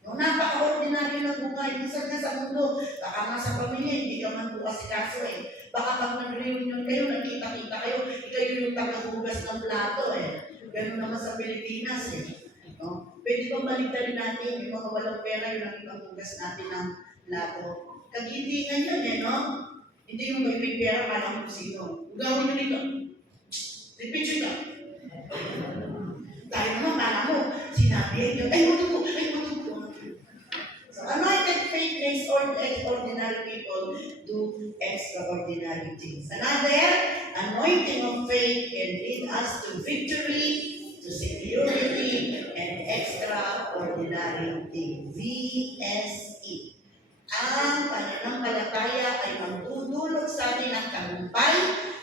No, napaka-ordinaryo ng buhay. Minsan nga sa mundo, baka nga sa pamilya, hindi ka man po asikaso eh. Baka pag nag-reunion kayo, nagkita-kita kayo, ikaw yung tagahugas ng plato eh. Ganun naman sa Pilipinas eh. No? Pwede bang baligtarin natin, yung mga walang pera, yung nakipaghugas natin ng plato. Kagitingan yun eh, no? Hindi yung may pera, parang kung sino. Gawin nyo dito. Repeat ka. Tayo naman, parang mo, sinabi nyo, ay, mututo. So, anointed faith makes ordinary people do extraordinary things. Another, anointing of faith can lead us to victory, to security, and extraordinary things. VSE. Ang pananampalataya ay magdudulot sa atin ng tagumpay,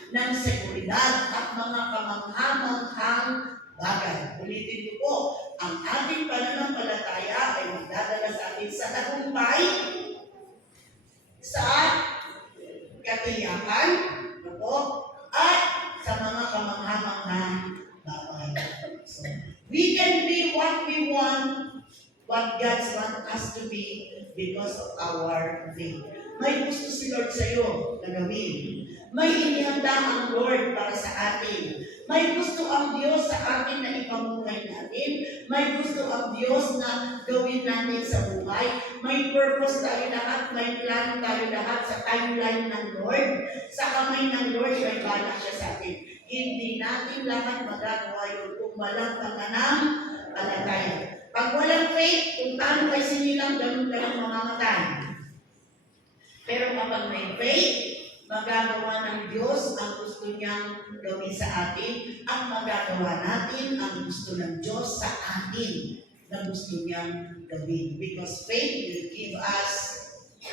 ng seguridad at mga kamangha-manghang bagay. Ulitin ko po, ang ating pananampalataya ay magdadala sa atin sa tagumpay, sa katiyakan, at sa mga kamangha-manghang bagay. So, we can be what we want, what God wants us to be because of our faith. May gusto si Lord sa iyo na gawin. May inihanda ang Lord para sa atin. May gusto ang Diyos sa atin na ipamuhay natin. May gusto ang Diyos na gawin natin sa buhay. May purpose tayo lahat. May plan tayo lahat sa timeline ng Lord. Sa kamay ng Lord, may bala siya sa atin. Hindi natin lahat magagawa yun kung walang pananampalataya. Pag walang faith, kung paano kayo sinilang, ganun ka lang mamamatay. Pero kapag may faith, magagawa ng Diyos ang gusto niyang gawin sa atin at magagawa natin ang gusto ng Diyos sa atin na gusto niyang gawin. Because faith will give us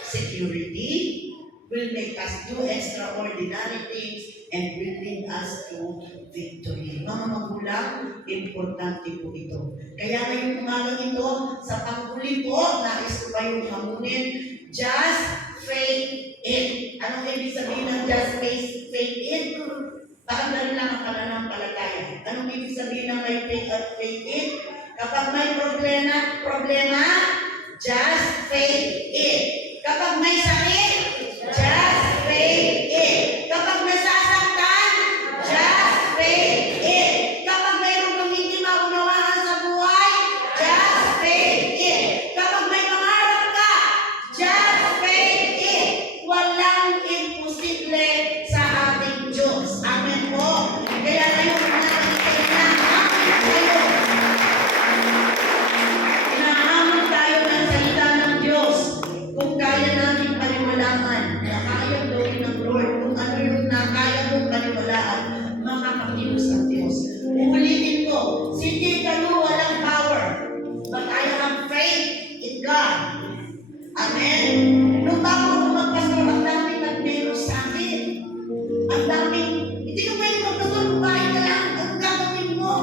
security, will make us do extraordinary things, and will lead us to victory. Mga magulang, importante po ito. Kaya ngayong umagang ito, sa panghuli po, nais ko kayong hamunin, just faith it. Anong ibig sabihin ng just faith it? Bakit na lang ang pananampalataya? Anong ibig sabihin ng may faith it? Kapag may problema, just faith it. Kapag may sakit, just faith it. Kapag nasasaktan, just faith it. Kapag mayroon kang hindi maunawaan sa buhay, just faith it. Kapag may pangarap ka, just faith it. Walang imposible sa ating Diyos. Amen po. Kaya ngayon inahamon tayo ng salita ng Diyos. Kung kaya natin paniwalaan na kaya gawin ng Lord, kung ano yung nakaya mong paniwalaan, makakakilos ang Diyos. Uulitin ko, si Tita Lu walang power, but I have faith in God. Amen? Nung bago ako magpastor, ang daming nagmeron sa akin. Ang daming, hindi ko pwede magpastor, bahay ka lang, ang gagawin mo.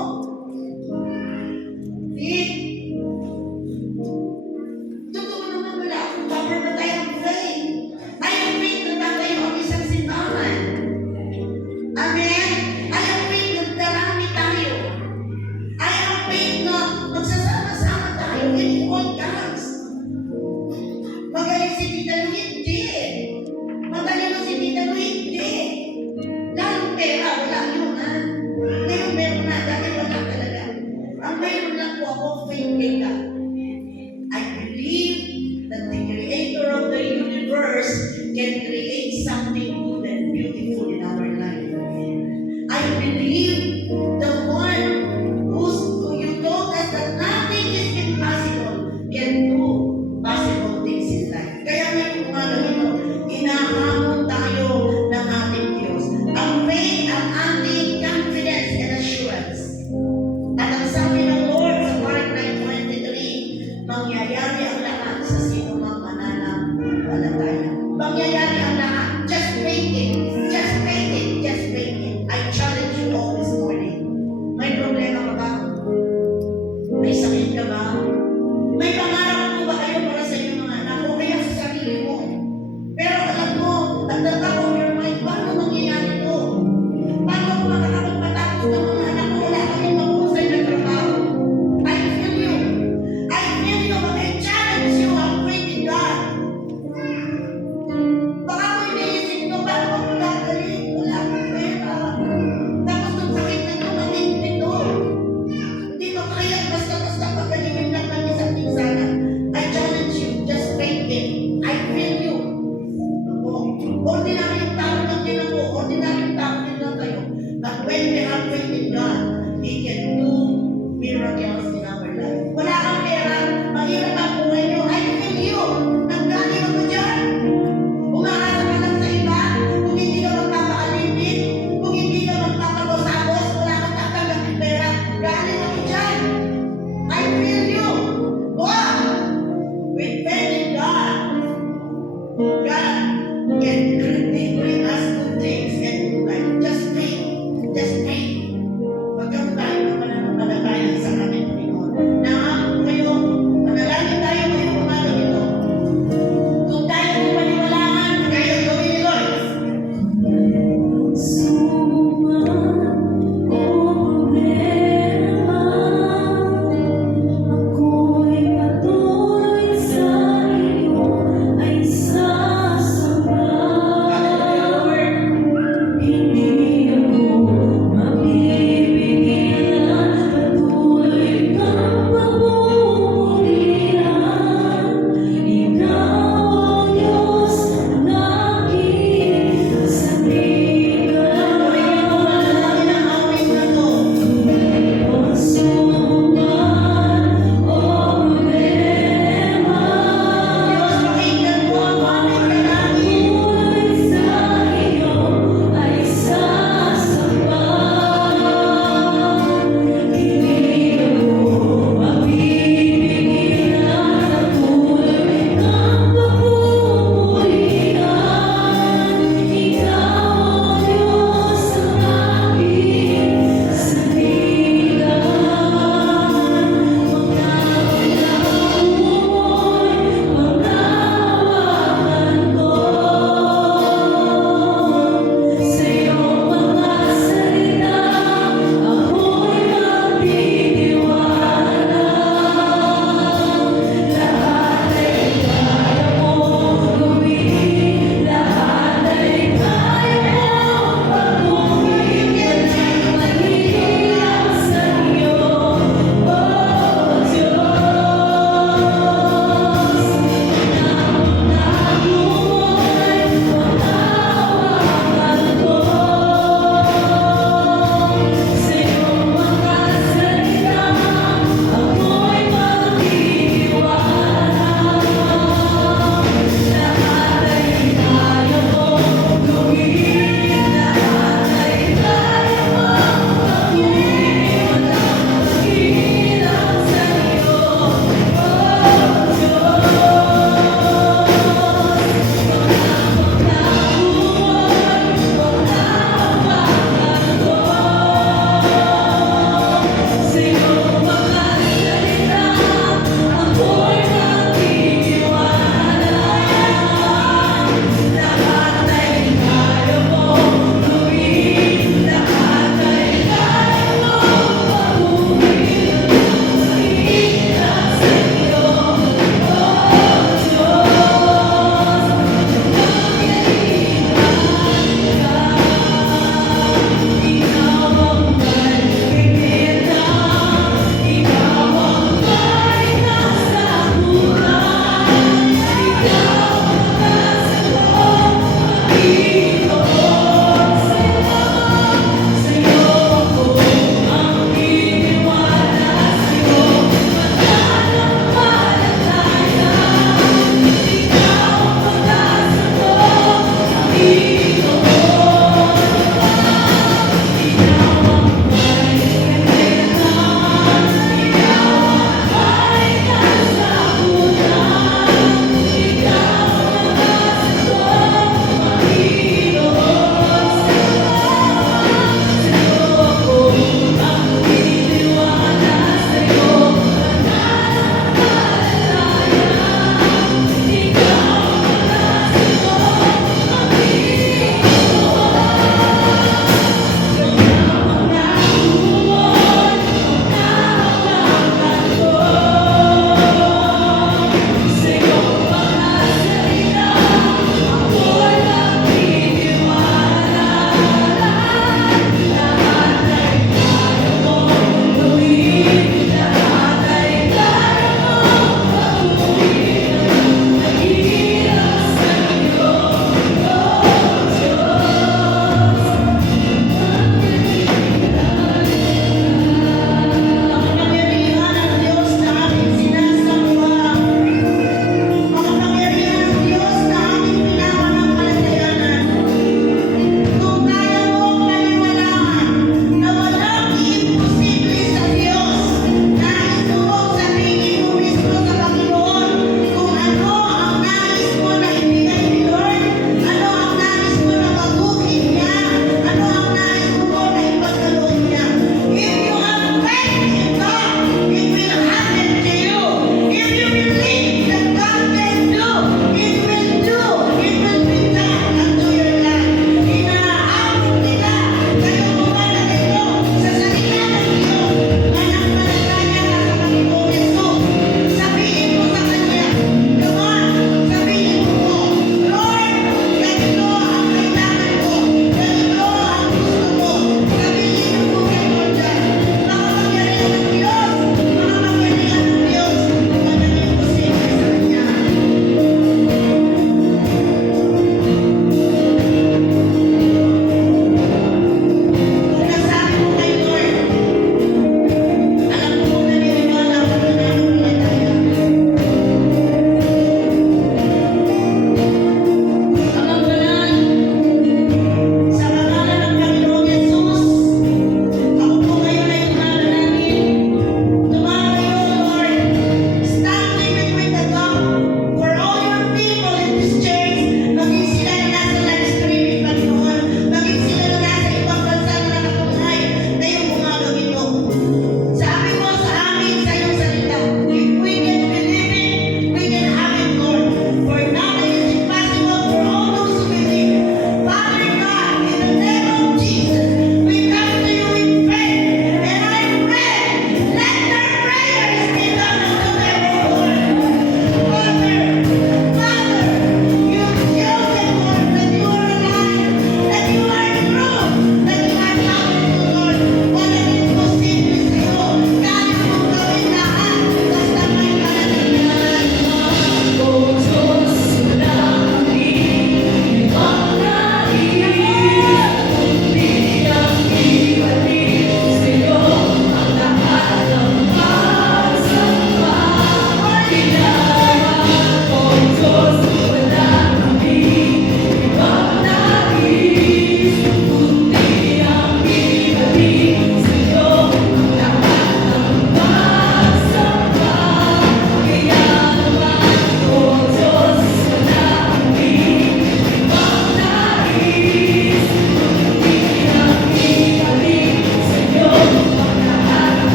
Totoo naman wala akong power, but I have faith. I have faith na tatayo ang isang simbahan. Amen? I have faith na darami tayo. I have faith na magsasama-sama tayo in all God's. Magaling si Tita Lu, hindi. Magaling si Tita Lu, hindi. Lalong pera, wala yun, ha? Ngayon meron na, dati wala talaga. Ang mayroon lang po ako, faith in God. I believe that the Creator of the universe can create something good and beautiful in our life. I believe the one who you told us that nothing is impossible can do possible things in life. Kaya ngayong umaga ito, inahamon tayo ng ating Diyos. Ang faith, ang ating confidence and assurance. At ang sabi ng Lord sa Mark 9:23, mangyayari ang lahat sa sino mang mananampalataya. Mangyayari ang lahat. Just faith it.